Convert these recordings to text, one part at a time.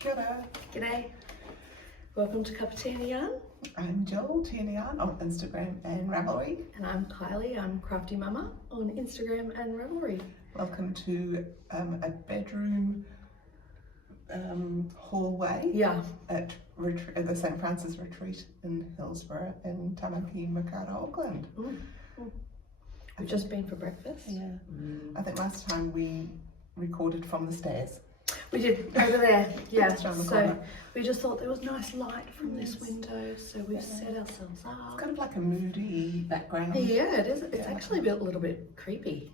G'day. G'day. Welcome to Cup of Tea and a Yarn. I'm Jill, Tea and Yarn on Instagram and Ravelry. And I'm Kylie, I'm Crafty Mama on Instagram and Ravelry. Welcome to a bedroom hallway at the St. Francis Retreat in Hillsborough in Tamaki, Makata, Auckland. We've just been for breakfast. Yeah. I think last time we recorded from the stairs. We did, over there, yeah. Just around the So corner. we just thought there was nice light from this window, so we've set ourselves up. It's kind of like a moody background. Yeah, it is. It's actually a little bit creepy.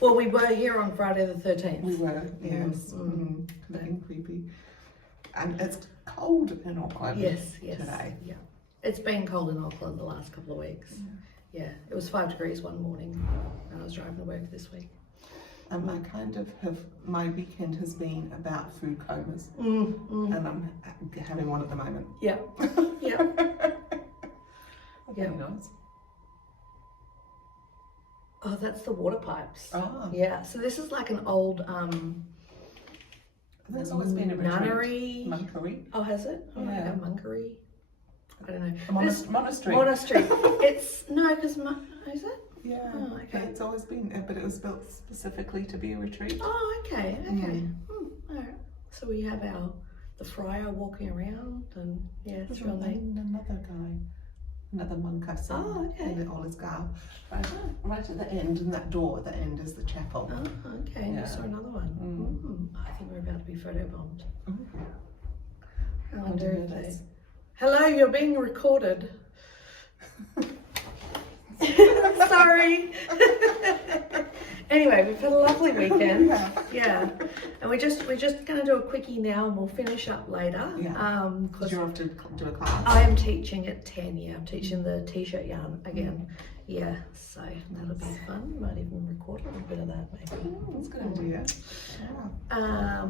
Well, we were here on Friday the 13th. We were, yes. Looking creepy. And it's cold in Auckland today. Yeah. It's been cold in Auckland the last couple of weeks. Yeah, it was 5 degrees one morning and I was driving to work this week. My weekend has been about food comas, and I'm having one at the moment. Yeah, yeah. Very nice. Oh, that's the water pipes. Oh. Yeah, so this is like an old There's always been a retreat. nunnery. Monkery. Oh, has it? Oh, Yeah. like a monkery. I don't know. A monastery. Monastery. It's no, because is it? Yeah. Oh, okay. It's always been, but it was built specifically to be a retreat. Oh, okay. All right. So we have the friar walking around, and yeah, it's real neat. And another monk I've seen in all his garb. Right at the end, and that door at the end is the chapel. Oh, okay. And you saw another one. I think we're about to be photobombed. I wonder if they... Hello, you're being recorded. Sorry. Anyway, we've had a lovely weekend. Yeah. And we're just going to do a quickie now, and we'll finish up later. Yeah. Because you're off to do a class. I am teaching at 10. Yeah, I'm teaching the t-shirt yarn again. Yeah, so that'll be fun. Might even record a little bit of that maybe. That's a good idea. Yeah.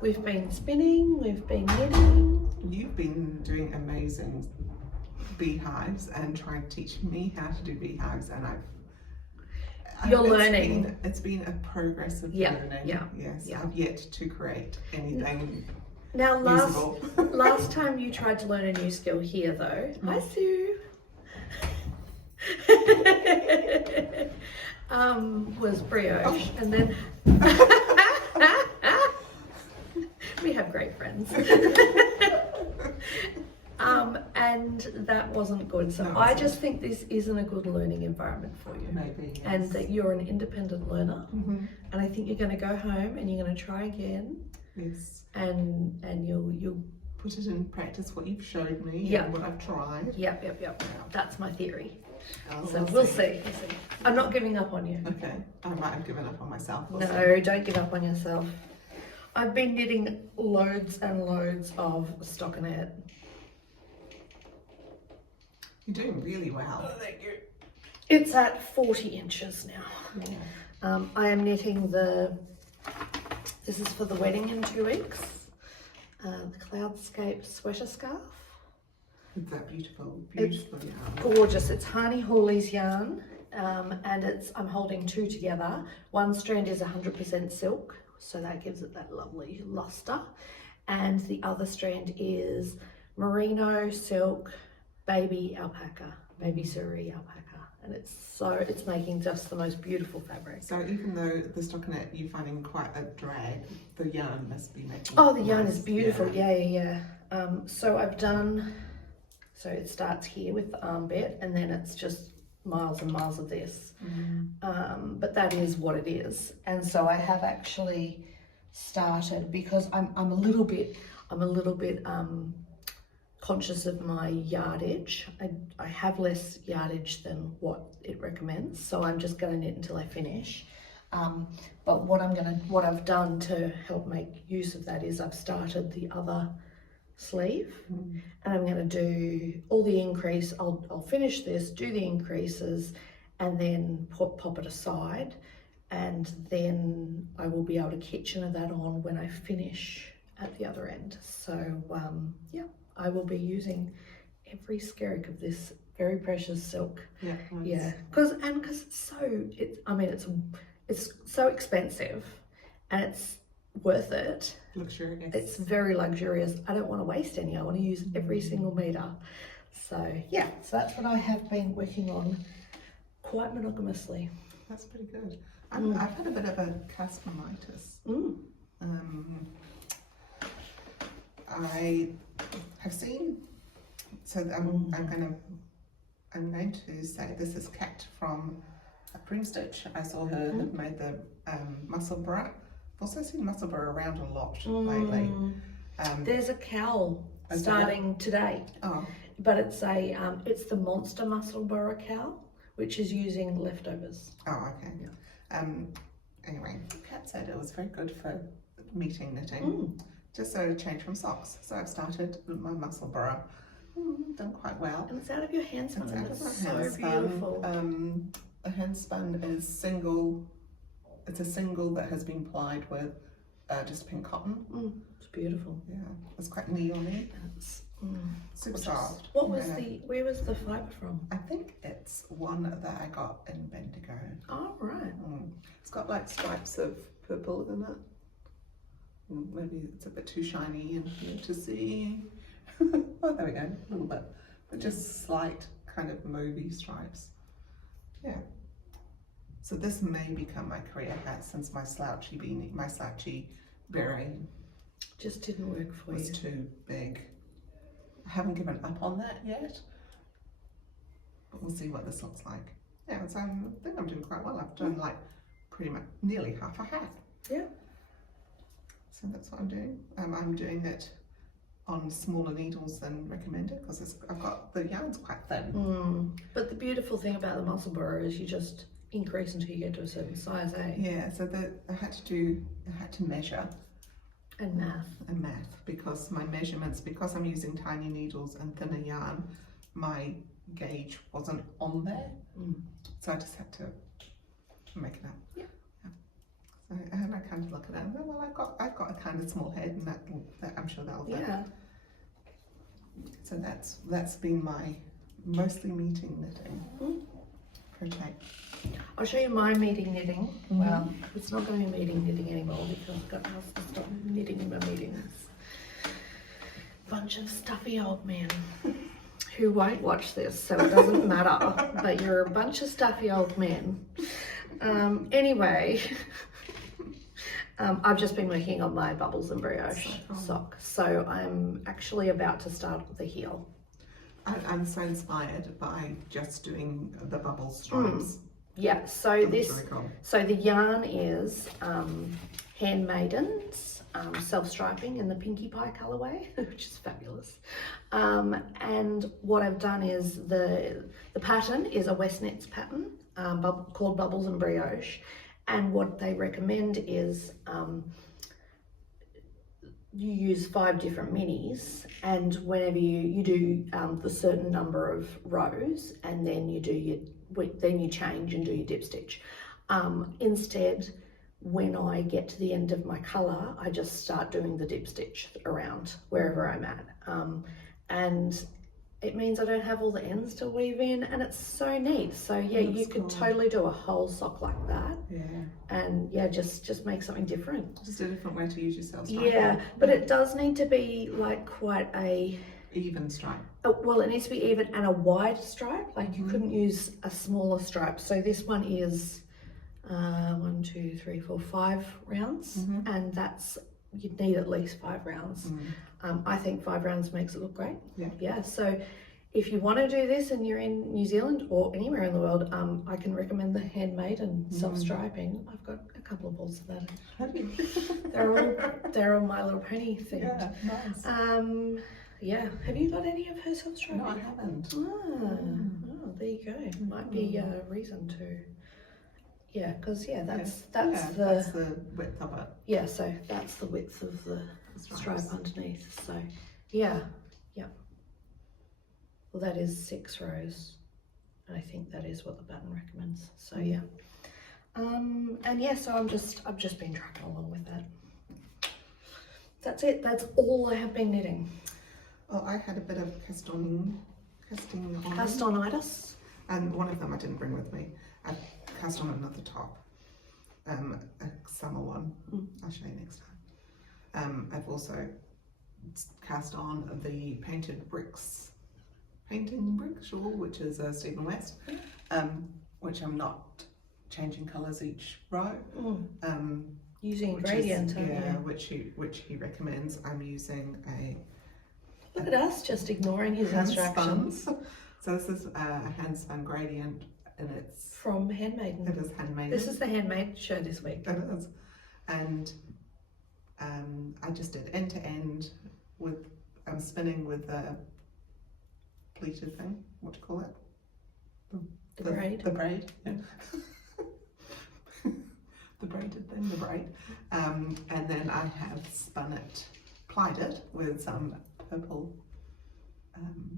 We've been spinning. We've been knitting. You've been doing amazing beehives and trying to teach me how to do beehives, and You're learning. It's been a progressive learning. Yeah. Yes. Yeah. I've yet to create anything now, usable. last time you tried to learn a new skill here, though. Hi, Sue. Was brioche, and then we have great friends. And that wasn't good. So I just think this isn't a good learning environment for you. Maybe. Yes. And that you're an independent learner. And I think you're going to go home and you're going to try again. Yes. And you'll put it in practice what you've showed me and what I've tried. Yep. That's my theory. So we'll see. I'm not giving up on you. Okay. I might have given up on myself. No, don't give up on yourself. I've been knitting loads and loads of stockinette. You're doing really well. Oh, thank you. It's at 40 inches now. Yeah. I am knitting this is for the wedding in 2 weeks, the Cloudscape sweater scarf. It's that beautiful yarn. Gorgeous. It's Harney Hawley's yarn, and I'm holding two together. One strand is 100% silk, so that gives it that lovely luster, and the other strand is merino silk baby alpaca, baby suri alpaca, and it's making just the most beautiful fabric. So even though the stockinette you're finding quite a drag, the yarn must be making the yarn is beautiful. Yeah. So I've done, so it starts here with the arm bit, and then it's just miles and miles of this. But that is what it is. And so I have actually started, because I'm a little bit conscious of my yardage. I have less yardage than what it recommends, so I'm just going to knit until I finish. But what I've done to help make use of that is I've started the other sleeve, and I'm going to do all the increase. I'll finish this, do the increases, and then pop it aside, and then I will be able to kitchener that on when I finish at the other end. So I will be using every skerrick of this very precious silk. Because it's so expensive, and worth it. Luxurious. It's very luxurious. I don't want to waste any. I want to use every single meter. So yeah, so that's what I have been working on quite monogamously. That's pretty good. I've had a bit of a castmonitis. I have seen, so I'm going to say this is Kat from Prim Stitch. I saw her had made the muscle bra. I've also seen muscle bra around a lot lately. There's a cowl starting today. Oh. But it's the Monster Muscle Bra cowl, which is using leftovers. Oh, okay. Yeah. Anyway, Kat said it was very good for meeting knitting. Just so change from socks. So I've started my muscle bra. Done quite well. And it's out of your handspun. It's out of my so handspun. beautiful. The handspun is single. It's a single that has been plied with just pink cotton. It's beautiful. Yeah, it's quite neon-y. It's super soft. Where was the fibre from? I think it's one that I got in Bendigo. Oh, right. It's got like stripes of purple in it. Maybe it's a bit too shiny and for you to see. Oh, there we go, a little bit. But just slight kind of movie stripes. Yeah. So this may become my career hat since my slouchy beanie, my slouchy beret just didn't work for was you. too big. I haven't given up on that yet, but we'll see what this looks like. Yeah, so I think I'm doing quite well. I've done like pretty much nearly half a hat. Yeah. So that's what I'm doing. I'm doing it on smaller needles than recommended because I've got the yarn's quite thin. But the beautiful thing about the muscle burr is you just increase until you get to a certain size, eh? Yeah. So I had to measure and math because my measurements, because I'm using tiny needles and thinner yarn, my gauge wasn't on there. So I just had to make it up. Yeah. So, and I kind of look at it and go, well, I've got a kind of small head, and that I'm sure that'll do. Yeah. So that's been my mostly meeting knitting project. I'll show you my meeting knitting. Well, it's not going to be meeting knitting anymore because I've got else to stop knitting in my meetings. Bunch of stuffy old men who won't watch this, so it doesn't matter. But you're a bunch of stuffy old men. Anyway. I've just been working on my Bubbles and Brioche sock, so I'm actually about to start the heel. I'm so inspired by just doing the bubble stripes. Yeah, so That's really cool. so the yarn is Handmaidens self-striping in the Pinkie Pie colourway, which is fabulous. And what I've done is the pattern is a Westnet's pattern called Bubbles and Brioche. And what they recommend is you use 5 different minis, and whenever you do the certain number of rows, and then you change and do your dip stitch. Instead, when I get to the end of my colour, I just start doing the dip stitch around wherever I'm at, and it means I don't have all the ends to weave in, and it's so neat. So yeah, you could totally do a whole sock like that. Yeah. And yeah, just make something different. Just a different way to use your self-stripe. Yeah, but it does need to be like quite a even stripe. Well, it needs to be even and a wide stripe. Like you couldn't use a smaller stripe. So this one is 1, 2, 3, 4, 5 rounds, and you'd need at least 5 rounds. I think 5 rounds makes it look great. Yeah. So if you want to do this and you're in New Zealand or anywhere in the world, I can recommend the Handmaiden self-striping. I've got a couple of balls of that. They're all My Little Pony themed. Yeah, nice. Yeah. Have you got any of her self-striping? No, I haven't. Oh, there you go. Might be a reason to. Yeah, because that's the width of it. Yeah, so that's the width of the stripe underneath. So yeah. Well, that is 6 rows, and I think that is what the pattern recommends. So yeah. And yeah, so I've just been tracking along with that. That's it. That's all I have been knitting. Well, I had a bit of castonitis. And one of them I didn't bring with me. I cast on another top, a summer one. I'll show you next time. I've also cast on the painting brick shawl, which is Stephen West, which I'm not changing colours each row. Using Which gradient, is, aren't you? which he recommends. I'm using a Look at us just ignoring his instructions. So this is a hand spun gradient, and it's From Handmaiden. it is handmade. This is the Handmade show this week. It is, and I just did end to end with spinning with a pleated thing. What do you call it? The braid. The braid. Yeah. The braided thing, the braid, and then I have spun it, plied it with some purple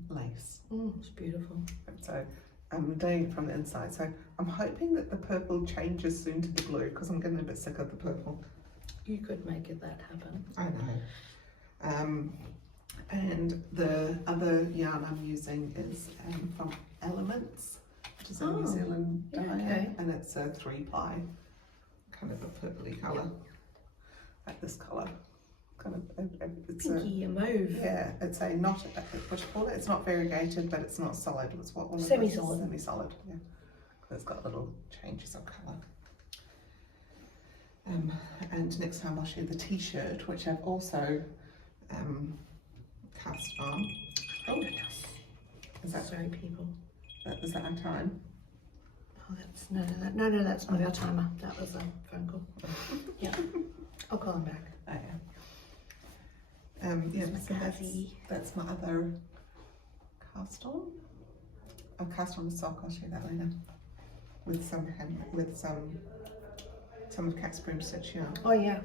lace. It's beautiful. So I'm doing it from the inside. So I'm hoping that the purple changes soon to the blue because I'm getting a bit sick of the purple. You could make that happen. I know. And the other yarn I'm using is from Elements, which is a New Zealand dye, okay. and it's a 3-ply. Kind of a purpley colour, like this colour. Kind of, it's Pinky mauve. yeah, it's a not, what do you call it? It's not variegated, but it's not solid. It's what one of Semi-solid. Semi-solid, yeah. It's got little changes of colour. And next time I'll share the t-shirt, which I've also cast on. Oh, goodness. Is that Sorry, people. is that our time? Oh, that's no, that's not our timer. That was a phone call. Yeah, I'll call him back. Oh yeah. Yeah, so that's my other cast on. I'll cast on a sock. I'll show you that later. With some of Cat's Broomstitch yarn. Oh yeah.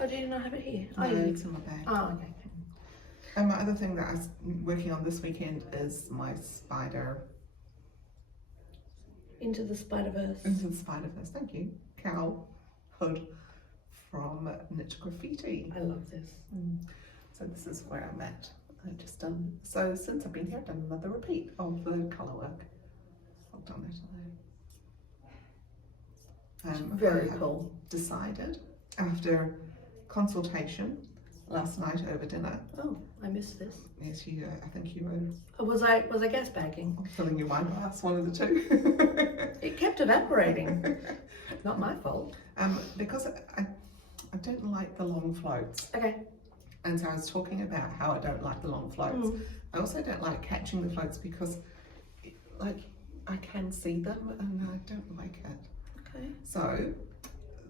Oh, do you not have it here? No, you it's in my bag. Oh, okay. And my other thing that I'm working on this weekend is my spider. Into the Spider-Verse. Into the Spider-Verse, thank you. Cowl hood from Knit Graffiti. I love this. So this is where I'm at. I've just done, so since I've been here, I've done another repeat of the colour work. I've done that today. Very I have cool. Decided after consultation last night over dinner. Oh, I missed this. Yes, you. I think you were Oh, was I gas bagging? filling your wine glass, one of the two. It kept evaporating. Not my fault. Because I don't like the long floats. Okay. And so I was talking about how I don't like the long floats. I also don't like catching the floats because, like, I can see them and I don't like it. Okay. So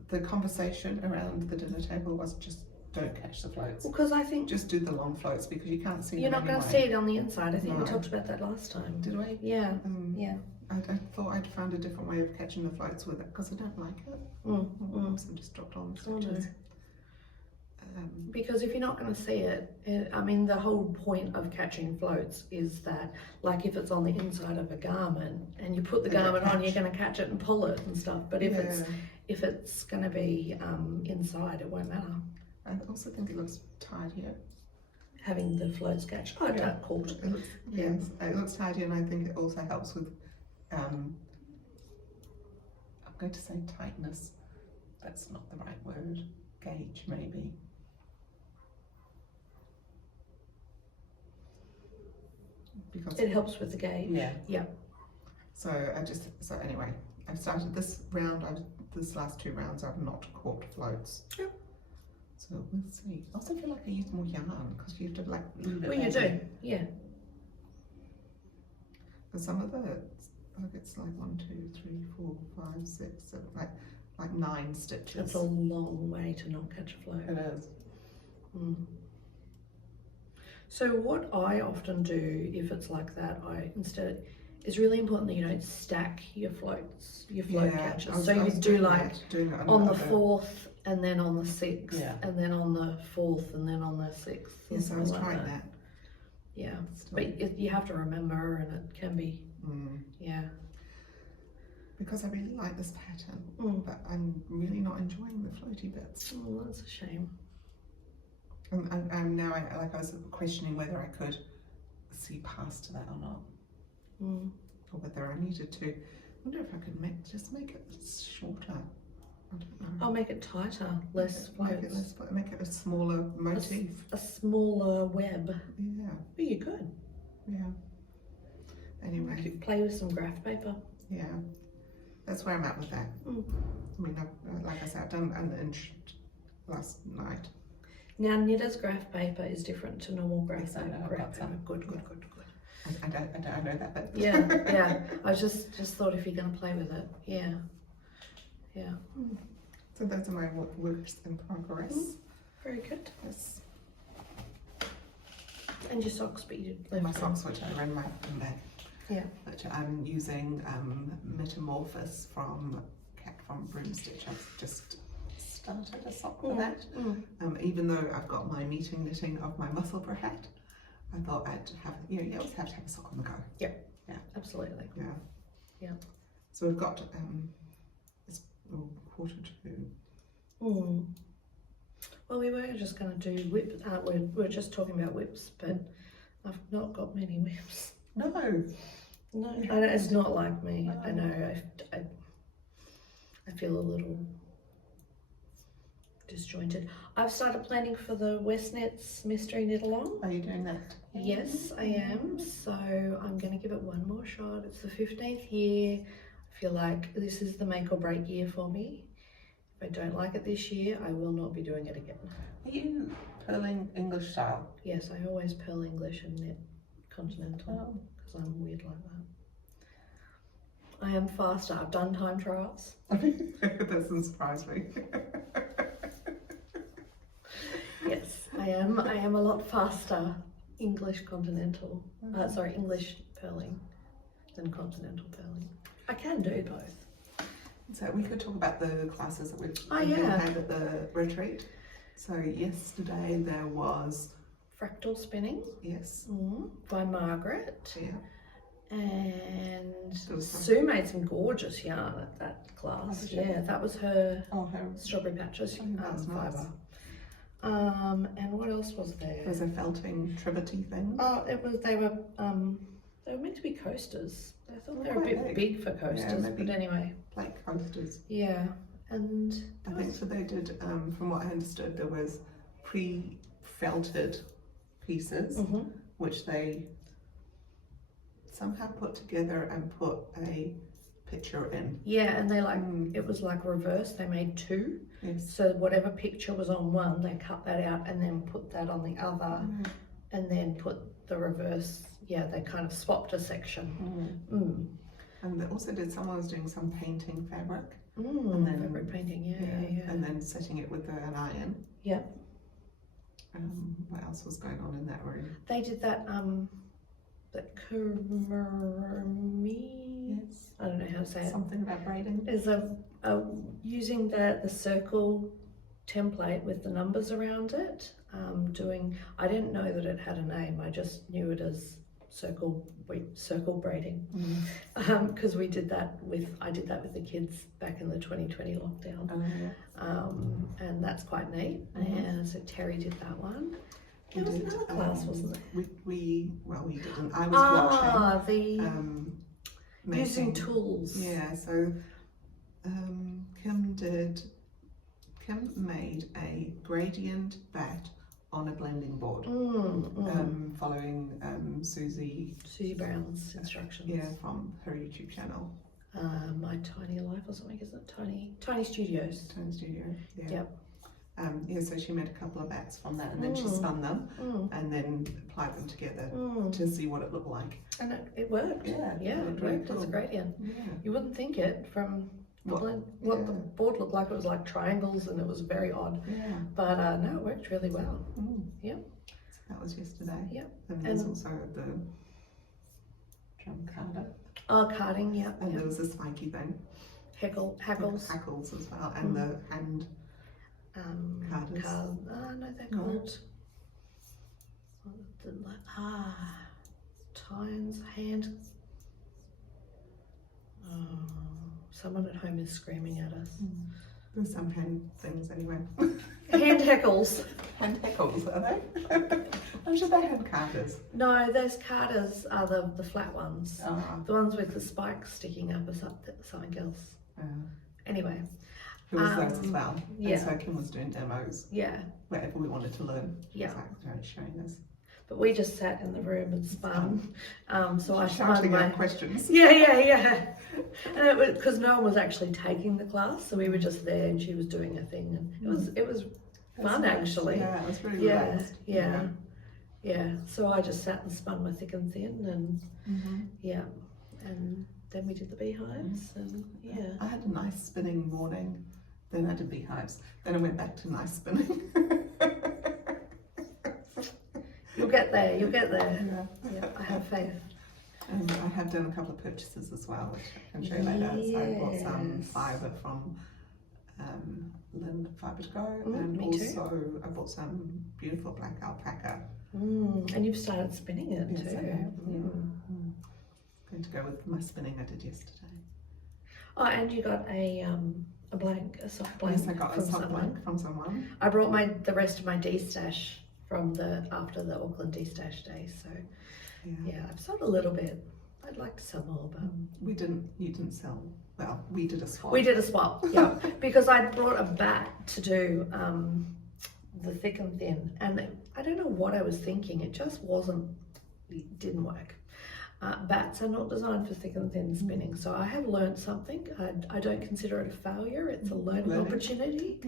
the conversation around the dinner table was just don't catch the floats. Well, because I think Just do the long floats because you can't see you're them not going to anyway. see it on the inside. I think we No. talked about that last time. Did we? Yeah. Yeah. I thought I'd found a different way of catching the floats with it because I don't like it. So I just dropped on the Oh, no. stitches. Because if you're not going to see it, I mean, the whole point of catching floats is that, like, if it's on the inside of a garment and you put the And it garment on, you're catch. going to catch it and pull it and stuff. But if it's going to be inside, it won't matter. I also think it looks tidier. Having the floats catch. Oh, Yeah. caught. It looks, yes, it looks tidier, and I think it also helps with, I'm going to say tightness. That's not the right word. Gauge, maybe. Because It helps with the gauge. yeah. Yeah. So anyway, I've started this round. This last 2 rounds I've not caught floats. Yep. So we'll see. I also feel like I use more yarn because you have to like leave it. Well, you there. do. Yeah. For some of the, like it's like 1, 2, 3, 4, 5, 6, 7, like 9 stitches. It's a long way to not catch a float. It is. So what I often do if it's like that, it's really important that you don't stack your float catches. So you do like on the 4th and then on the 6th and then on the 4th and then on the 6th. Yes, I was trying that. Yeah, but you have to remember, and it can be, because I really like this pattern, but I'm really not enjoying the floaty bits. Oh, that's a shame. And now I was questioning whether I could see past that or not, or whether I needed to. I wonder if I could just make it shorter. I don't know. I'll make it tighter, less floats. Make it a smaller motif. A smaller web. Yeah, Oh, you could. yeah. Anyway, Play with some graph paper. yeah, that's where I'm at with that. Mm. I mean, like I said, I've done an inch last night. Now, knitter's graph paper is different to normal graph Yes, I paper. know, Graph that's paper. it. Good. I don't know that bit. Yeah, yeah. I just thought if you're going to play with it, yeah. So those are my works in progress. Very good. Yes. And your socks, but you My socks, which are in my bag. Yeah. Which I'm using Metamorphosis from Cat from Broomstitch. I've just started a sock for that. Even though I've got my meeting knitting of my Musselburgh hat, I thought I'd have, you always have to have a sock on the go. Yeah. Absolutely. Yeah. So we've got it's 1:45. Well, we were just going to do whip. We're just talking about whips, but I've not got many whips. No. It's not like me. I know. I feel a little disjointed. I've started planning for the Westnet's Mystery Knit Along. Are you doing that? Yes, I am. So I'm going to give it one more shot. It's the 15th year. I feel like this is the make or break year for me. If I don't like it this year, I will not be doing it again. Are you purling English style? Yes, I always purl English and knit continental because I'm weird like that. I am faster. I've done time trials. That doesn't surprise me. Yes, I am a lot faster English continental. English purling than continental purling. I can do both. So we could talk about the classes that we've had at the retreat. So yesterday there was Fractal spinning. Yes. By Margaret. Yeah. And Sue made some gorgeous yarn at that class. Yeah, that was her strawberry patches fibre. And what else was there? There's a felting trivety thing. Oh, they were meant to be coasters. I thought they were a bit big for coasters, but anyway. Like coasters. Yeah, and I think so. They did. From what I understood, there was pre-felted pieces, which they somehow put together and put a picture in. Yeah, and they it was like reverse. They made two. Yes. So whatever picture was on one, they cut that out and then put that on the other, and then put the reverse. Yeah, they kind of swapped a section. And they also did. Someone was doing some painting fabric. And then fabric painting. Yeah. And then setting it with an iron. Yeah. What else was going on in that room? They did that. That Yes. I don't know how to say it. Something about braiding. Is using the circle template with the numbers around it. I didn't know that it had a name. I just knew it as circle braiding. Because I did that with the kids back in the 2020 lockdown. And that's quite neat. And so Terry did that one. There was another class, wasn't there? We didn't. I was watching. Using tools. Yeah, so Kim made a gradient bat on a blending board, following Susie Brown's instructions. Yeah, from her YouTube channel. My Tiny Life or something, isn't it? Tiny Studios. Tiny Studio. Yeah. Yep. So she made a couple of bats from that, and then she spun them and then applied them together to see what it looked like. And it worked. Yeah, it worked as a gradient. Yeah. You wouldn't think it from the what the board looked like. It was like triangles, and it was very odd. Yeah. But no, it worked really well. Yeah. So that was yesterday. Yep. And there's also the drum carder. Oh, carding. Yeah. And there was a spiky thing. Hackles as well, and the hand. Carders. No, they're called tines, hand. Someone at home is screaming at us. There's some hand things anyway. Hand heckles. Hand heckles, are they? I'm sure they're hand carders. No, those carders are the flat ones. The ones with the spikes sticking up or something else. Anyway. It was those as well. Yeah. And so Kim was doing demos Yeah. wherever we wanted to learn. Yeah. Like showing us. But we just sat in the room and spun. So I Shouting spun my out questions. Yeah. And it was because no one was actually taking the class, so we were just there, and she was doing her thing, and it was fun nice. actually. Yeah, it was really relaxed. Yeah. So I just sat and spun my thick and thin, and and then we did the beehives, and I had a nice spinning morning. Then I did beehives. Then I went back to nice spinning. You'll get there. Yeah, I have faith. And I have done a couple of purchases as well, which I can show you later. So I bought some fibre from Lynn Fibre to Go, and also I bought some beautiful black alpaca. And you've started spinning it Yes, too. I have. Going to go with my spinning I did yesterday. Oh, and you got a soft blank. Yes, I got a soft blank from someone. I brought the rest of my D-stash from after the Auckland D-stash day, so yeah, I've sold a little bit. I'd like to sell more, but you didn't sell. Well, we did a swap. We did a swap, yeah, because I brought a bat to do the thick and thin, and I don't know what I was thinking. It just didn't work. Bats are not designed for thick and thin spinning, so I have learned something. I don't consider it a failure, it's a learning opportunity.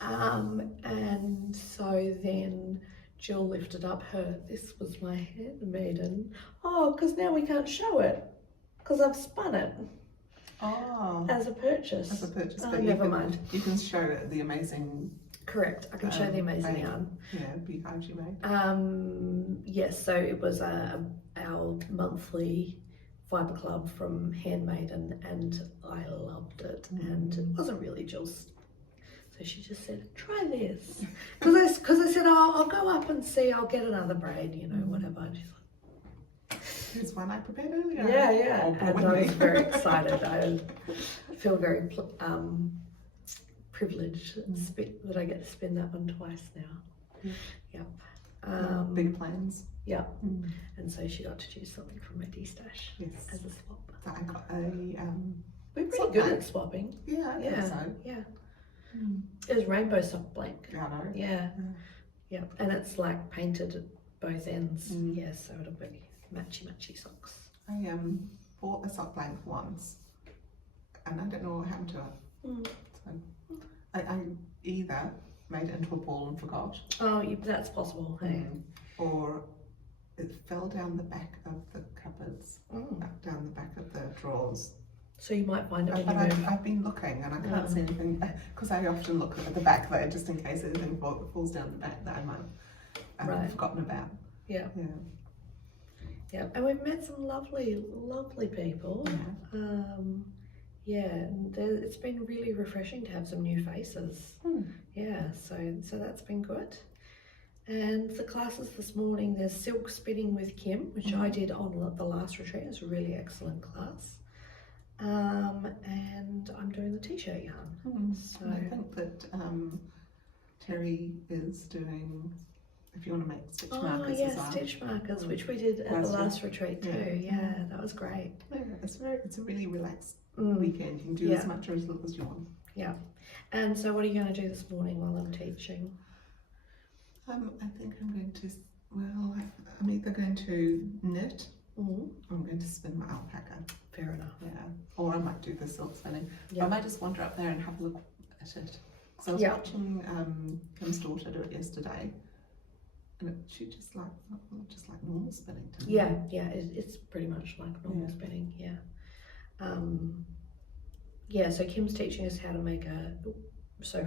And so then Jill lifted up this was my handmaiden. Oh, because now we can't show it, because I've spun it. Oh. As a purchase. Oh, but never mind. You can show the amazing... Correct, I can show the amazing yarn. Yeah, beehives you made. Yes, so it was our monthly fibre club from Handmaiden, and I loved it. And it wasn't really Jill's, so she just said, try this. Because I said, oh, I'll go up and see, I'll get another braid, whatever. And she's like, here's one I prepared earlier. Yeah. And I was very excited. I feel very privileged that I get to spin that one twice now. Yep. Big plans. Yeah. And so she got to choose something from my D-stash as a swap. So I got we're pretty good at swapping. Yeah, I think so. Yeah. It was rainbow soft blank. Yeah, I know. Yeah. And it's like painted at both ends. Yeah, so it'll be matchy socks. I bought a sock blank once, and I don't know what happened to it. So I either made it into a ball and forgot. Oh, that's possible. Hey. Or it fell down the back of the cupboards, down the back of the drawers. So you might find it when but you move. I've been looking and I can't see anything, because I often look at the back there just in case anything falls down the back that I might have forgotten about. Yeah. And we've met some lovely people. It's been really refreshing to have some new faces. So that's been good. And the classes this morning, there's silk spinning with Kim, which I did on the last retreat. It's a really excellent class. And I'm doing the t-shirt yarn. So I think that Terry is doing, if you want to make stitch markers as well. Stitch markers, which we did at the last retreat too. Yeah, that was great. Yeah, it's a really relaxed weekend. You can do as much or as little as you want. Yeah. And so what are you going to do this morning while I'm teaching? I think I'm going to, I'm either going to knit or I'm going to spin my alpaca. Fair enough. Yeah. Or I might do the silk spinning. Yeah. I might just wander up there and have a look at it. Because I was watching Kim's daughter do it yesterday, and she just like normal spinning to me. Yeah, it's pretty much like normal spinning. So Kim's teaching us how to make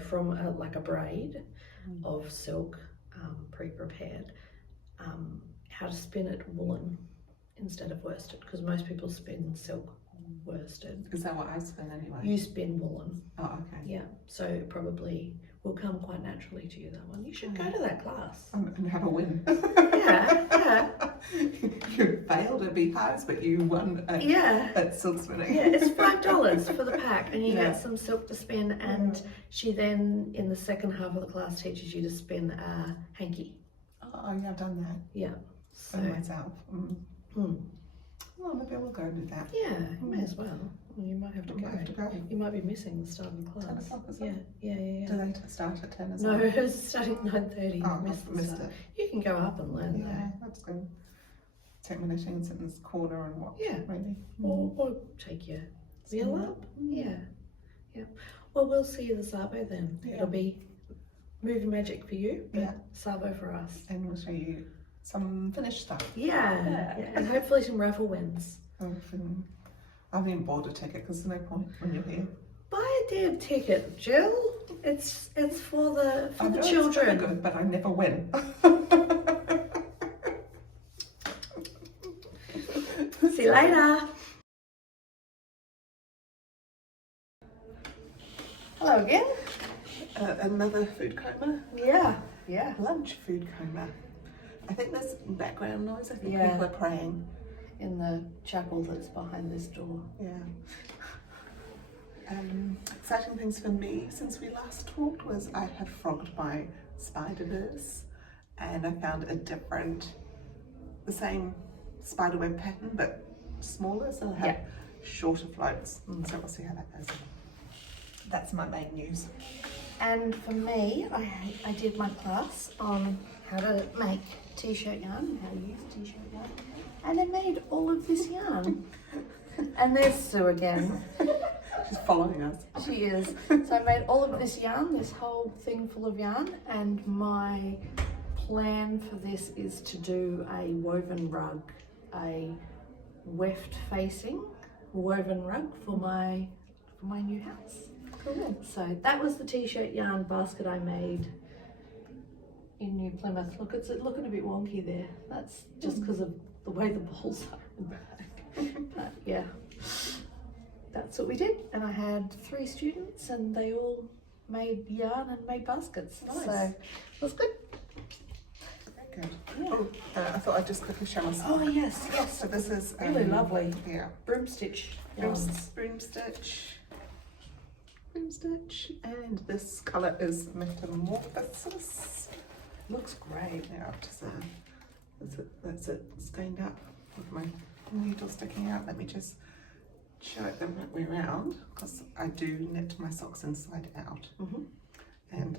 from a braid of silk pre-prepared, how to spin it woolen instead of worsted, because most people spin silk worsted. Is that what I spin anyway? You spin woolen. Oh, okay. Yeah, so it probably will come quite naturally to you, that one. You should go to that class. And have a win. Yeah. You failed at beehives, but you won at silk spinning. Yeah, it's $5 for the pack, and you get some silk to spin, and she then, in the second half of the class, teaches you to spin a hanky. Oh, yeah, I've done that. Yeah. So myself. Well, maybe I will go and do that. Yeah, you may as well. Well, you might have to I go. might have to go. You might be missing the start of the class. 10 o'clock, is Yeah, it? yeah. Do they start at 10 as No, well? it's starting at 9:30. Oh, You've missed I've the missed start. it. You can go up and learn Yeah, that's good. Take my knitting and sit in this corner and watch. Yeah. Maybe. Or take your wheel Stand up. Yeah. Well, we'll see you this Sabo then. Yeah. It'll be movie magic for you, but Yeah. Sabo for us. And we'll show you some finished stuff. Yeah. And hopefully some raffle wins. I haven't even bought a ticket because there's no point when you're here. Buy a damn ticket, Jill. It's for the I know children. It's really good, but I never win. See you later. Hello again. Another food coma. Yeah. Lunch food coma. I think there's background noise. I think Yeah. people are praying. In the chapel that's behind this door. Yeah. Exciting things for me since we last talked was I have frogged my Spider-Verse and I found the same spiderweb pattern but smaller, so I have shorter floats. So we'll see how that goes. That's my main news. And for me, I did my class on how to make t-shirt yarn, how to use t-shirt yarn, and I made all of this yarn. And there's Sue again. She's following us. She is. So I made all of this yarn, this whole thing full of yarn, and my plan for this is to do a woven rug, a weft facing woven rug for my new house. Cool. So that was the t-shirt yarn basket I made in New Plymouth. Look, it's looking a bit wonky there. That's just because of the way the balls are in the back. But yeah, that's what we did. And I had 3 students and they all made yarn and made baskets. Nice. So it was good. Very good. Yeah. Oh, I thought I'd just quickly show myself. Oh yes. So this is Really lovely. Yeah. Broom stitch yarns. Broom stitch, and this colour is Metamorphosis. Looks great. Yeah, that's it stained up with my needle sticking out. Let me just show it the right way around because I do knit my socks inside out. And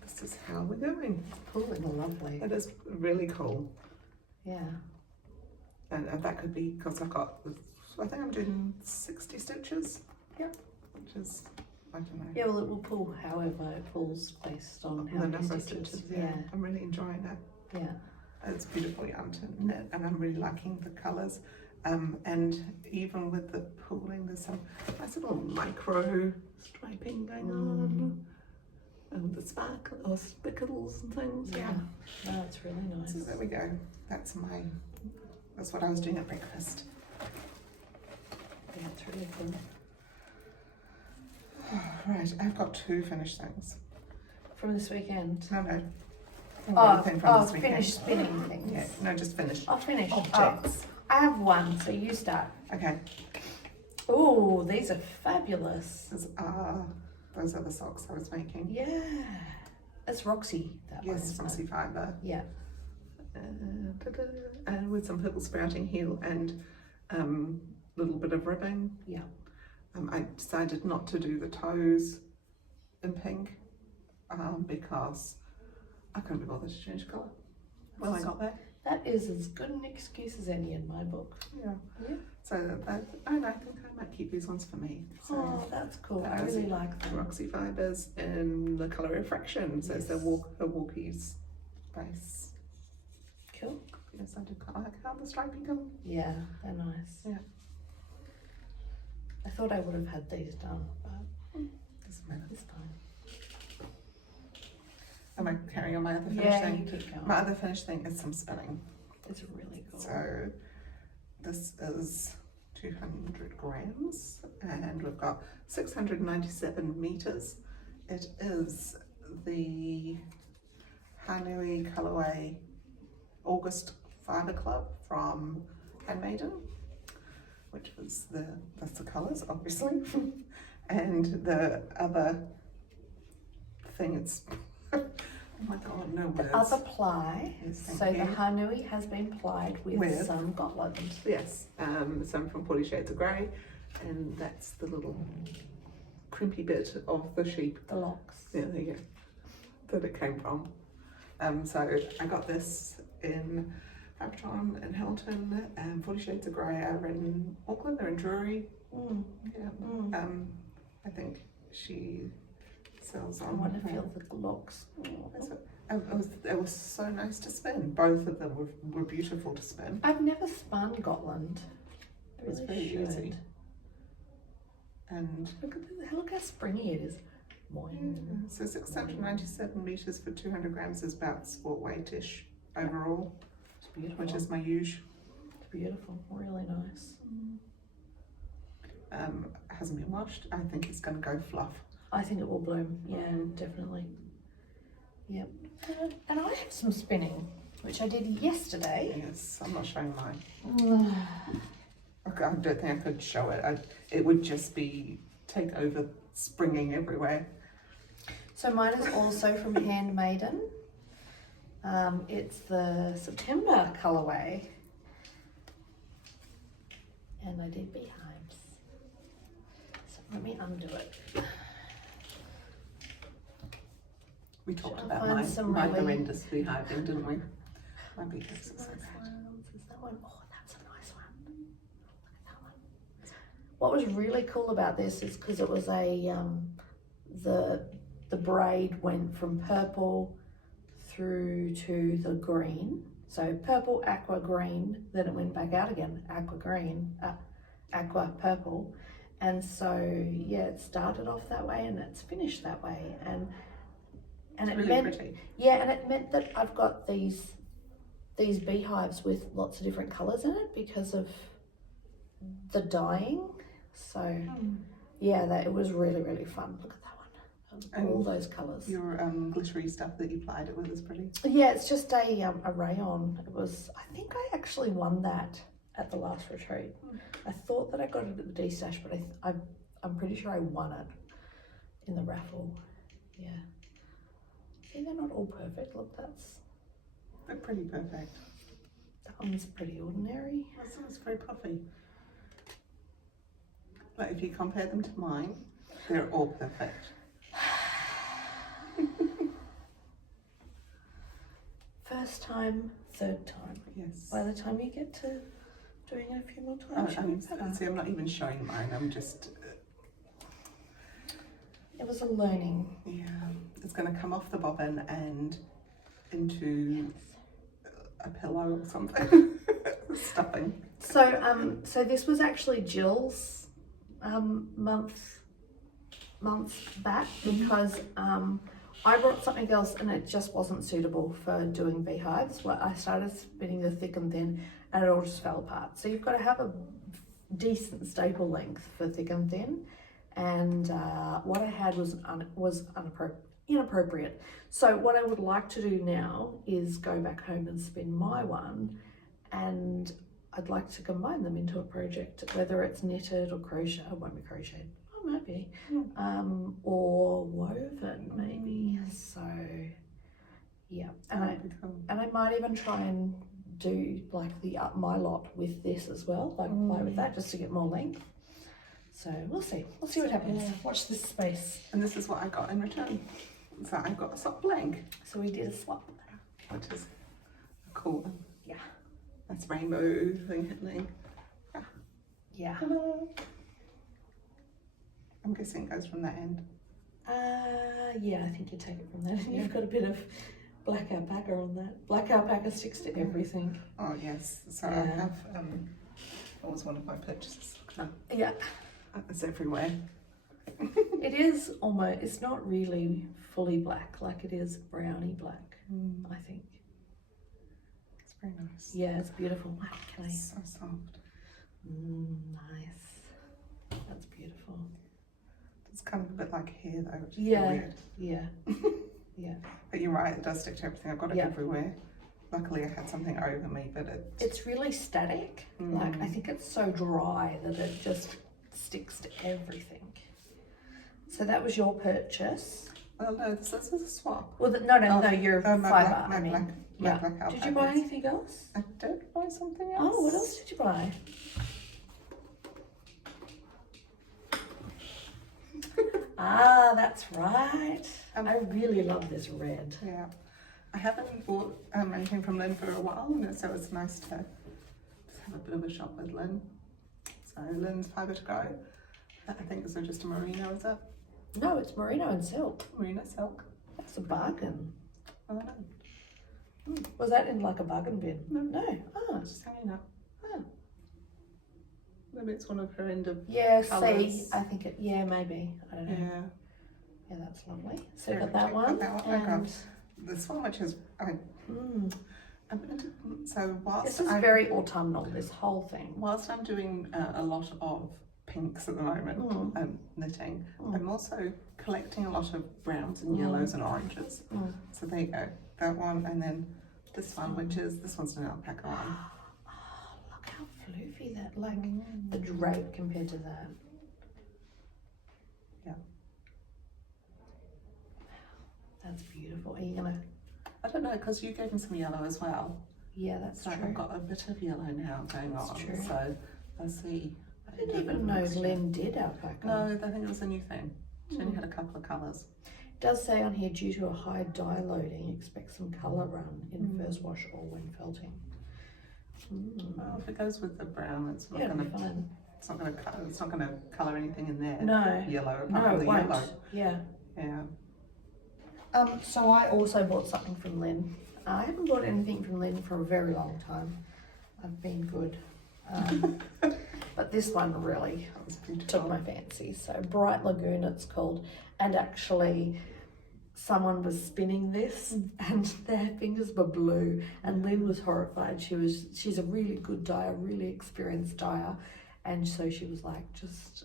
this is how we're going. Cool and lovely. That is really cool. Yeah. And that could be because I've got, I think I'm doing 60 stitches. Yep. Which is, I don't know. Yeah, well, it will pull however it pulls based on how The many number of stitches. stitches. Yeah. I'm really enjoying that. Yeah. It's beautiful yarn to knit, and I'm really liking the colours. And even with the pooling, there's some nice little micro striping going on. And the sparkle or spickles and things. Yeah. No, it's really nice. So there we go. That's what I was doing at breakfast. Yeah, it's really cool. Right, I've got 2 finished things. From this weekend. No. Finished spinning things. Yeah, no, just finished. I'll finish. Objects. I have one, so you start. Okay. Oh, these are fabulous. Those are the socks I was making. Yeah. It's Roxy, that one. Yes, isn't Roxy it? Fibre. Yeah. And with some purple sprouting heel and a little bit of ribbing. Yeah. I decided not to do the toes in pink because I couldn't be bothered to change colour when I got there. That is as good an excuse as any in my book. Yeah. So I think I might keep these ones for me. So Oh, that's cool. I really like them. Roxy Fibres in the colour Refraction. So it's a Walkies base. Cool. Yes, I do quite like how the striping come. Yeah, they're nice. Yeah. I thought I would have had these done, but Doesn't matter. it's fine. Am I carrying on my other finished Yeah, thing? you keep going. My other finished thing is some spinning. It's really cool. So this is 200 grams and we've got 697 meters. It is the Hanui Colorway August Fibre Club from Handmaiden, which was that's the colours obviously. And the other thing, it's oh my god, no words. The other ply, Yes, so thank the you. Hanui has been plied with some Gotland. Yes, some from 40 Shades of Grey and that's the little crimpy bit of the sheep. The locks. Yeah, there you go. That it came from. So I got this in Fabtron in Hamilton, and 40 Shades of Grey are in Auckland, they're in Drury. Yeah. I think she sells I on. want to feel the locks. It was so nice to spin. Both of them were beautiful to spin. I've never spun Gotland. It was very easy. And look how springy it is. Boing. So 697 meters for 200 grams is about sport weight-ish overall. It's beautiful. Which is my usual. It's beautiful, really nice. Hasn't been washed. I think it's going to go fluff. I think it will bloom. Yeah, definitely. Yep. And I have some spinning, which I did yesterday. Yes, I'm not showing mine. I don't think I could show it. It would just be take over, springing everywhere. So mine is also from Handmaiden. It's the September colourway, and I did beehives. So let me undo it. We talked I'll about find my really horrendous beehiving, didn't we? My beehives are so Nice bad. ones. Is that one? Oh, that's a nice one. Look at that one. What was really cool about this is because it was a the braid went from purple through to the green. So purple, aqua, green, then it went back out again, aqua, green, aqua, purple. And so, yeah, it started off that way and it's finished that way. And It's it really meant, pretty. yeah, and it meant that I've got these beehives with lots of different colours in it because of the dyeing. So, yeah, it was really, really fun. Look at that one. All those colours. Your glittery stuff that you plied it with is pretty. Yeah, it's just a rayon. It was, I think I actually won that at the last retreat. I thought that I got it at the D-Stash, but I'm pretty sure I won it in the raffle. Yeah. See, they're not all perfect. Look, They're pretty perfect. that one's pretty ordinary. This one's very puffy. But if you compare them to mine, they're all perfect. First time, third time. Yes. By the time you get to doing it a few more times, you'll be better. See, I'm not even showing mine. I'm just. It was a learning. Yeah, it's going to come off the bobbin and into a pillow or something. Stuffing. So this was actually Jill's months back because I brought something else and it just wasn't suitable for doing beehives. Well, I started spinning the thick and thin and it all just fell apart. So you've got to have a decent staple length for thick and thin. And what I had was inappropriate. So what I would like to do now is go back home and spin my one, and I'd like to combine them into a project, whether it's knitted or crochet. It won't be crocheted. Oh, it might be. Or woven maybe. So yeah, and I might even try and do like my lot with this as well, like play with that just to get more length. So we'll see what happens. Yeah. Watch this space. And this is what I got in return. So I got a sock blank. So we did a swap. Which is a cool one. Yeah. That's rainbow thing happening. Yeah. I'm guessing it goes from that end. Yeah, I think you take it from that. You've got a bit of black alpaca on that. Black alpaca sticks to everything. Oh yes. So I have what was one of my purchases. Yeah. It's everywhere. It is almost, it's not really fully black, like it is browny black, I think. It's very nice. Yeah, it's beautiful. Wow, can I? So soft. Nice. That's beautiful. It's kind of a bit like hair though, which is weird. Yeah. Yeah. But you're right, it does stick to everything. I've got it everywhere. Luckily I had something over me, but it's really static. Like I think it's so dry that it just sticks to everything. So that was your purchase. Well, no, this is a swap. Well, no, your fibre. Black Did you buy anything else? I did buy something else. Oh, what else did you buy? Ah, that's right. Um, I really love this red. Yeah, I haven't bought anything from Lynn for a while, and so it's nice to just have a bit of a shop with Lynn. So Lynn's Fibre to Grow. I think this is just a merino, is it? No, it's merino and silk. Merino silk. That's a bargain. I don't know. Was that in like a bargain bin? No. No. Oh, It's just hanging up. oh. Maybe it's one of her end of Yeah, colours. see, I think it, yeah, maybe. I don't know. Yeah. Yeah, that's lovely. So Yeah, got that check one. that one. I got And this one, which is so this is very autumnal, this whole thing. whilst I'm doing a lot of pinks at the moment, knitting, I'm also collecting a lot of browns and yellows and oranges. So there you go, that one, and then this one, which is, this one's an alpaca one. Oh, look how floofy that, like the drape compared to that. Yeah. That's beautiful. Are you gonna? I don't know, because you gave me some yellow as well. Yeah, that's So true. I've got a bit of yellow now going on. true. So I'll see. I didn't even know Lynn did alpaca. No, I think it was a new thing. She only had a couple of colours. It does say on here, due to a high dye loading, expect some colour run in first wash or when felting. Well, if it goes with the brown, it's not Yeah, it'll going be to. fine. It's not going to colour. It's not going to colour anything in there. No. Yellow. Apart No, from it the won't. yellow. Yeah. Yeah. So I also bought something from Lynn. I haven't bought anything from Lynn for a very long time. I've been good. But this one really That was beautiful. took my fancy. So Bright Lagoon it's called, and actually someone was spinning this and their fingers were blue, and Lynn was horrified. She's a really good dyer, really experienced dyer, and so she was like, just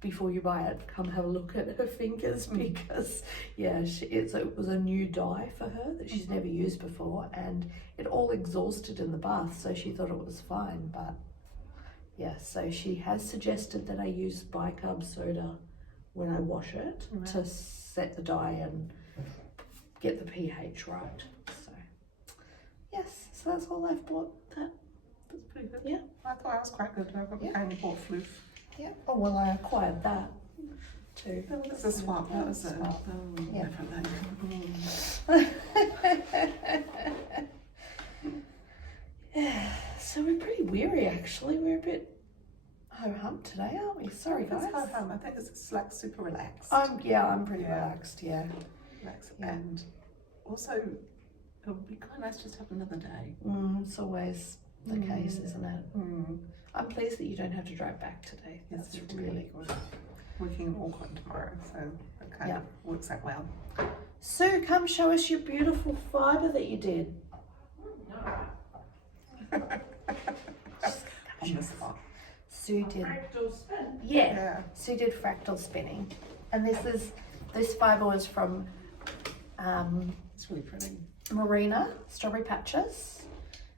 before you buy it, come have a look at her fingers, because yeah, it was a new dye for her that she's never used before, and it all exhausted in the bath, so she thought it was fine. But yeah, so she has suggested that I use bicarb soda when I wash it to set the dye and get the pH right. So yes, so that's all I've bought. That's pretty good. Yeah. I thought I was quite good. I only bought floof. Yeah. Oh well, I acquired that too. That was a swap. That was a swap. Yeah. different thing. Yeah. So we're pretty weary actually. We're a bit ho-hum today, aren't we? Sorry guys. It's ho-hum. I think it's like super relaxed. I'm pretty relaxed. Yeah. Relaxed. Yeah. And also, it would be quite nice just to have another day. It's always the case, isn't it? I'm pleased that you don't have to drive back today. That's really good. Working in Auckland tomorrow, so it kind of works out well. Sue, come show us your beautiful fibre that you did. On the spot. Sue did. Fractal spin. Yeah. Sue did fractal spinning, and this fibre was from It's really pretty. Marina Strawberry Patches.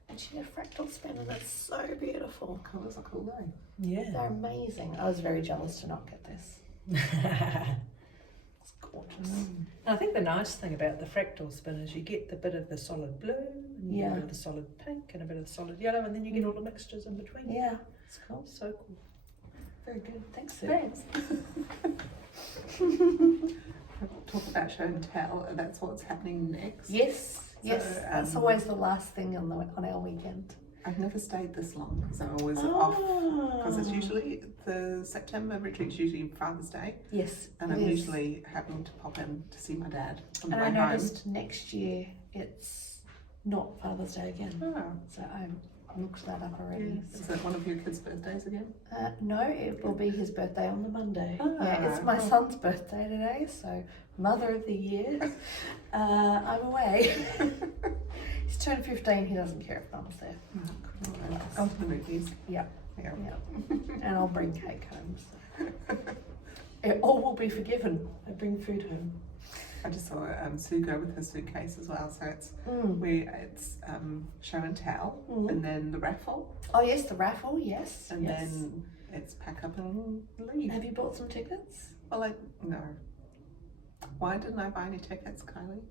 And she did a fractal spin, and it's so beautiful. Colours are cool though. Yeah. They're amazing. I was very jealous to not get this. It's gorgeous. And I think the nice thing about the fractal spin is you get the bit of the solid blue, and you get a bit of the solid pink, and a bit of the solid yellow, and then you get all the mixtures in between. Yeah, it's cool. So cool. Very good. Thanks, Sue. Thanks. Talk about show and tell. That's what's happening next. Yes. Yes, So, that's always the last thing on our weekend. I've never stayed this long because I'm always off. Because it's usually the September retreat's usually Father's Day, Yes, and it I'm is. usually having to pop in to see my dad on the And way I home. noticed next year it's not Father's Day again, Oh, so I looked that up already. is it one of your kids' birthdays again? No, it will be his birthday on the Monday. Ah. Yeah, it's my son's birthday today, so Mother of the Year. I'm away. He's turned 15. He doesn't care if Mum's there. Gone to the movies. Yeah. Yeah. Yeah, and I'll bring cake home. So. It all will be forgiven. I bring food home. I just saw Sue go with her suitcase as well. So it's it's show and tell, and then the raffle, Oh yes, the raffle. Yes. and yes. then it's pack up and leave. Have you bought some tickets? Well, no. Why didn't I buy any tickets, Kylie?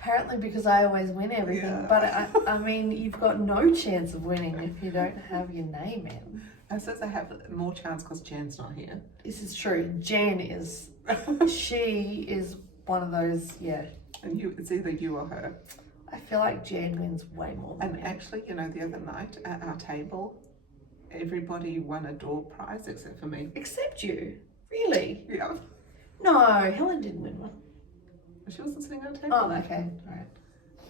Apparently because I always win everything, Yeah. but I mean, you've got no chance of winning if you don't have your name in. I suppose I have more chance because Jan's not here. This is true. Jan is, she is one of those, yeah. And it's either you or her. I feel like Jan wins way more than And me. actually, the other night at our table, everybody won a door prize except for me. Except you. Really? Yeah. No, Helen didn't win one. She wasn't sitting at our table. Oh, okay. All right.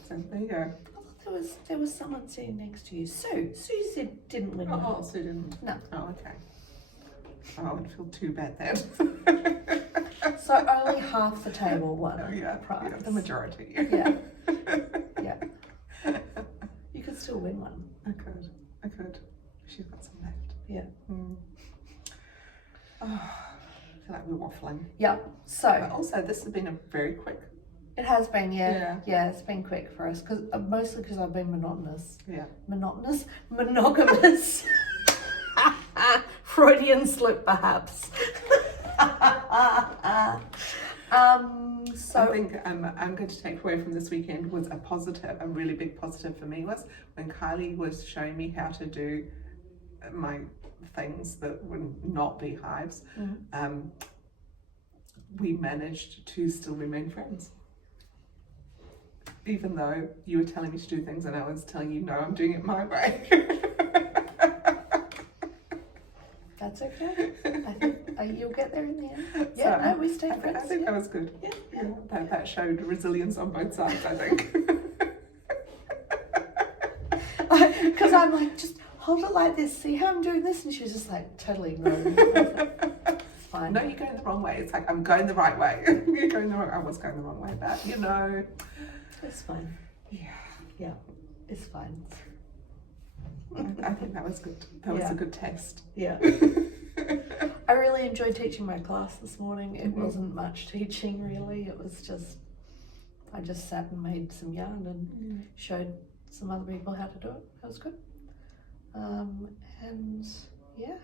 So there you go. I thought there was someone sitting next to you. Sue didn't win one. Oh, Sue didn't. No. Oh, okay. Oh, I would feel too bad then. So only half the table won Oh, yeah, a prize. yeah, the majority. Yeah. Yeah. You could still win one. I could. She's got some left. Yeah. Mm. Oh, I feel like we're waffling. Yeah. But So also, this has been a very quick. it has been, yeah. Yeah. Yeah, it's been quick for us because mostly because I've been monotonous. Yeah. Monogamous. Freudian slip, perhaps. So I think I'm going to take away from this weekend was a really big positive for me was when Kylie was showing me how to do my things that would not be hives. We managed to still remain friends. Even though you were telling me to do things and I was telling you, no, I'm doing it my way. that's okay. I think you'll get there in the end. So, Yeah, no, we stayed friends. I think that was good. Yeah. That showed resilience on both sides, I think. Because I'm like, just hold it like this, see how I'm doing this? And she was just like, totally ignoring me. I was like, it's fine. No, you're going the wrong way. It's like, I'm going the right way. You're going the wrong. I was going the wrong way, but It's fine. Yeah, It's fine. I think that was good. That was Yeah. a good test. Yeah. I really enjoyed teaching my class this morning. It Mhm. wasn't much teaching really. It was just, I just sat and made some yarn and showed some other people how to do it. That was good. And yeah,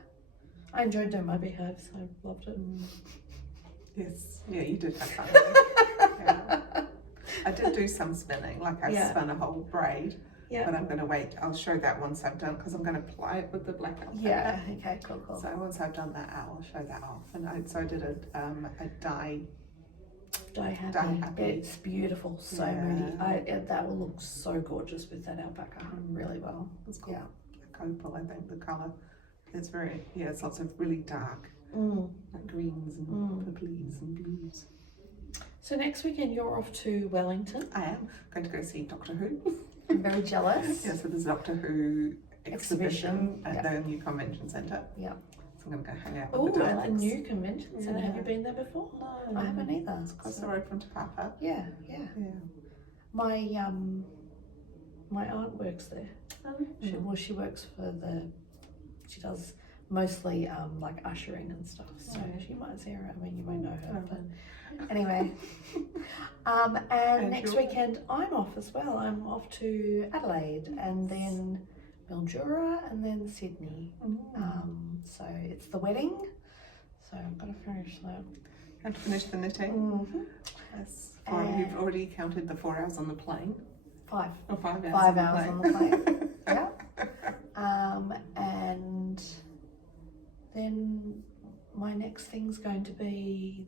I enjoyed doing my beehives. I loved it. Yes, yeah, you did have fun. Yeah. I did do some spinning, like I Yeah. spun a whole braid, Yeah. but I'm going to wait. I'll show that once I've done because I'm going to apply it with the black alpaca. Yeah. Okay. Cool. Cool. So once I've done that, I'll show that off. And I did a dye. Die happy. Die happy. It's beautiful. So Yeah. moody. That will look so gorgeous with that alpaca. Really well. It's called Yeah. copal, I think the colour. It's it's lots of really dark, like greens and purplies and blues. So next weekend you're off to Wellington. I am going to go see Doctor Who. I'm very jealous. Yeah, so there's a Doctor Who exhibition Exhibition, at yeah. the new convention centre. Yeah. So I'm going to go hang out with Oh, the at the dogs. new convention centre. Have Yeah. you been there before? No, I haven't either. It's across the road from Te Papa. Yeah. Yeah. My aunt works there. She works for she does mostly like ushering and stuff. So you might see her. I mean, you might know her. But anyway, and next you're- weekend I'm off as well. I'm off to Adelaide and then Mildura and then Sydney. So it's the wedding. So I'm gonna finish that. And finish the knitting. Yes. You've already counted the 4 hours on the plane. 5 Or 5 hours. 5 hours on the plane. Yeah. And then my next thing's going to be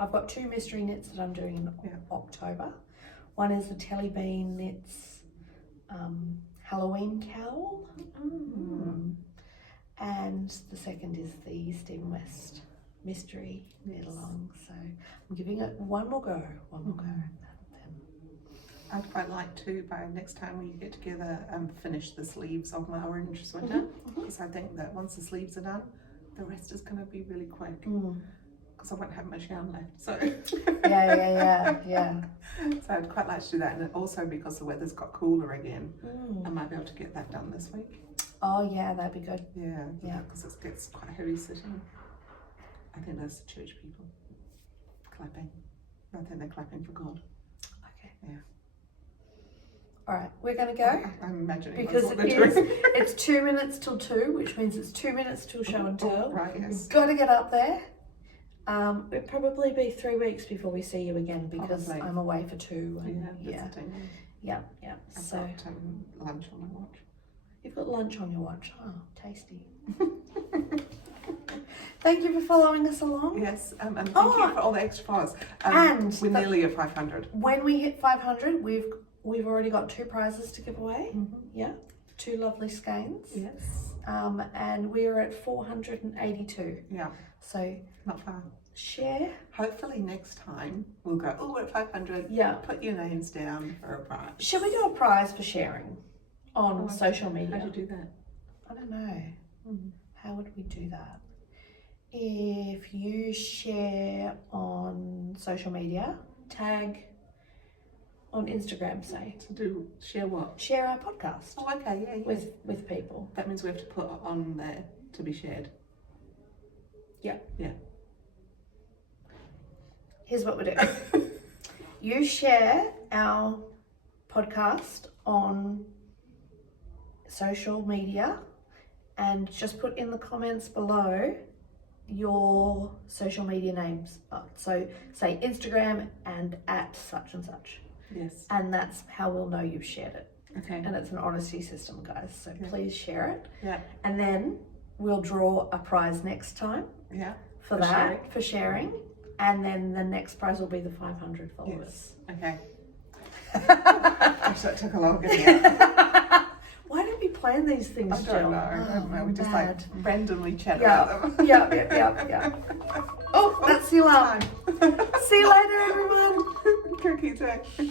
I've got 2 mystery knits that I'm doing in October. One is the Telly Bean Knits Halloween cowl. And the second is the Stephen West mystery knit along. So I'm giving it one more go. I'd quite like to, by next time we get together, finish the sleeves of my orange sweater. Because I think that once the sleeves are done, the rest is going to be really quick. Because I won't have much yarn left. So Yeah. So I'd quite like to do that. And also because the weather's got cooler again, I might be able to get that done this week. Oh yeah, that'd be good. Yeah. Yeah. Because it gets quite heavy sitting. I think that's the church people clapping. I think they're clapping for God. Okay. Yeah. All right, we're going to go. I'm imagining Because that's what they're doing. it's 2 minutes till 2, which means it's 2 minutes till show and tell. Right, yes. You've got to get up there. It'd probably be 3 weeks before we see you again because Probably. I'm away for 2. Yeah, And that's the thing. yeah. I've So got lunch on my watch. you've got lunch on your watch. Oh, tasty. Thank you for following us along. Yes, and thank you for all the extra followers. And we're nearly at 500. When we hit 500, we've already got 2 prizes to give away. Mm-hmm. Yeah, 2 lovely skeins. Yes. And we're at 482. Yeah, So not far. share. Hopefully next time we'll go, oh, we're at 500. Yeah. Put your names down for a prize. Should we do a prize for sharing on Oh, social media? How do you do that? I don't know. How would we do that? If you share on social media, tag on Instagram, say. To share what? Share our podcast Oh, okay, yeah. with people. That means we have to put it on there to be shared. Yeah. Yeah. Here's what we do. You share our podcast on social media and just put in the comments below your social media names. So say Instagram and at such and such. Yes. And that's how we'll know you've shared it. Okay. And it's an honesty system, guys. So Yeah. please share it. Yeah. And then we'll draw a prize next time Yeah. for sharing. for sharing. And then the next prize will be the 500 followers. Yes. Okay. Gosh, that took a long time. Why don't we plan these things, I Jill? don't know. I don't know. We just like mad. randomly chat Yeah. about them. Yeah. Oh, that's the alarm. See you later, everyone. Cookie too.